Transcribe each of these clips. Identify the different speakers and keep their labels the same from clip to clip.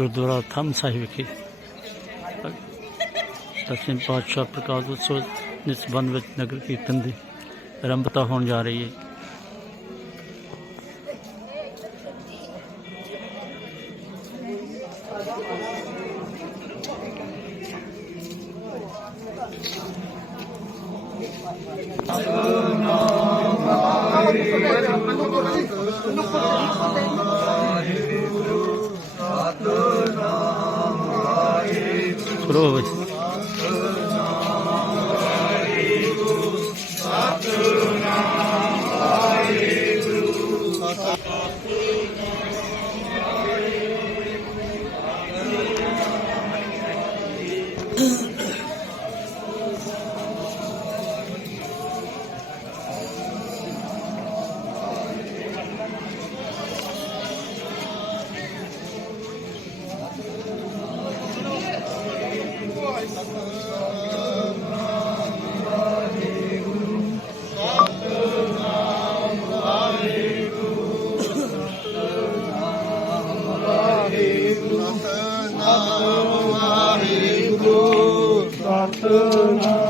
Speaker 1: ਗੁਰਦੁਆਰਾ ਥੰਮ ਸਾਹਿਬ ਵਿਖੇ। ਦਸਵੇਂ ਪਾਤਸ਼ਾਹ ਪ੍ਰਕਾਸ਼ ਉਤਸਵ ਦੇ ਸੰਬੰਧ ਵਿੱਚ ਨਗਰ ਕੀਰਤਨ ਦੀ ਆਰੰਭਤਾ ਹੋਣ ਜਾ ਰਹੀ ਹੈ। ક્રોધ Krishna.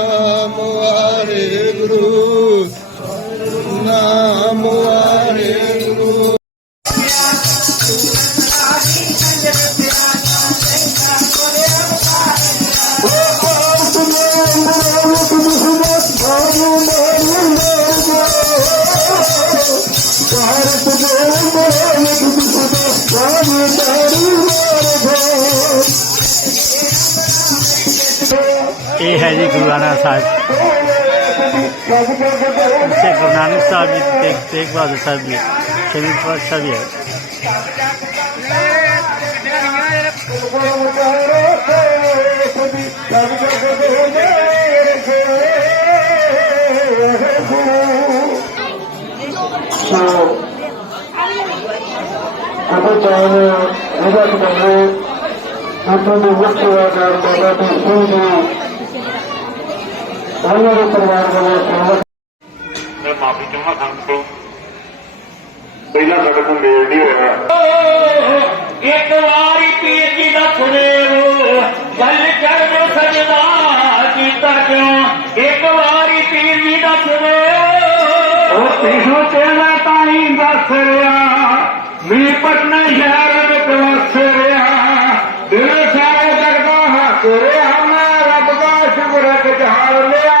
Speaker 1: ਇਹ ਹੈ ਜੀ ਗੁਰੂ ਨਾਨਕ ਸਾਹਿਬ। ਇੱਥੇ ਗੁਰੂ ਨਾਨਕ ਸਾਹਿਬ ਜੀ ਤੇਗ ਤੇਗ ਬਹਾਦਰ ਸਾਹਿਬ ਜੀ, ਸ਼ਹੀਦ ਪਾਤਸ਼ਾਹ ਜੀ ਹੈ
Speaker 2: ਚਾਹੇ ਇਹਦਾ ਕਿਤਾਬੇ ਆਪਾਂ ਦੇ ਮੁੱਖ ਸੇਵਾਦਾਰ ਬਾਬਾ ਤੇ ਸਿੰਘ ਜੀ ਉਹਨਾਂ ਦੇ ਪਰਿਵਾਰ ਵੱਲੋਂ ਸੇਵਾ
Speaker 3: ਮੈਂ ਮਾਫੀ ਚਾਹੁੰਦਾ ਸੰਗਤ ਤੋਂ ਪਹਿਲਾਂ ਸਾਡੇ ਕੋਲ ਮੇਲ ਨਹੀਂ ਹੋਇਆ।
Speaker 4: ਇੱਕ ਵਾਰੀ ਪੀਰ ਜੀ ਦਾ ਸੁਨੇਹੋ ਗੱਲ ਕਰ ਸਜਦਾ ਕੀਤਾ ਕਿਉਂ? ਇੱਕ ਵਾਰੀ ਪੀਰ ਜੀ ਦਾ ਸੁਨੇਹੋ ਉਹ ਤੀਸੋ ਤੇਰਾ ਤਾਈ ਦੱਸ ਰਿਹਾ। ਮੈਂ ਪਟਨਾ ਸ਼ਹਿਰ ਵਿੱਚ ਵਸ ਰਿਹਾ। ਦਿਲ ਸਾਰੇ ਕਰਦਾ ਹਾਂ ਤੇਰੇ ਮੈਂ ਰੱਬ ਦਾ ਸ਼ੁਕਰ ਚਾਲ ਲਿਆ।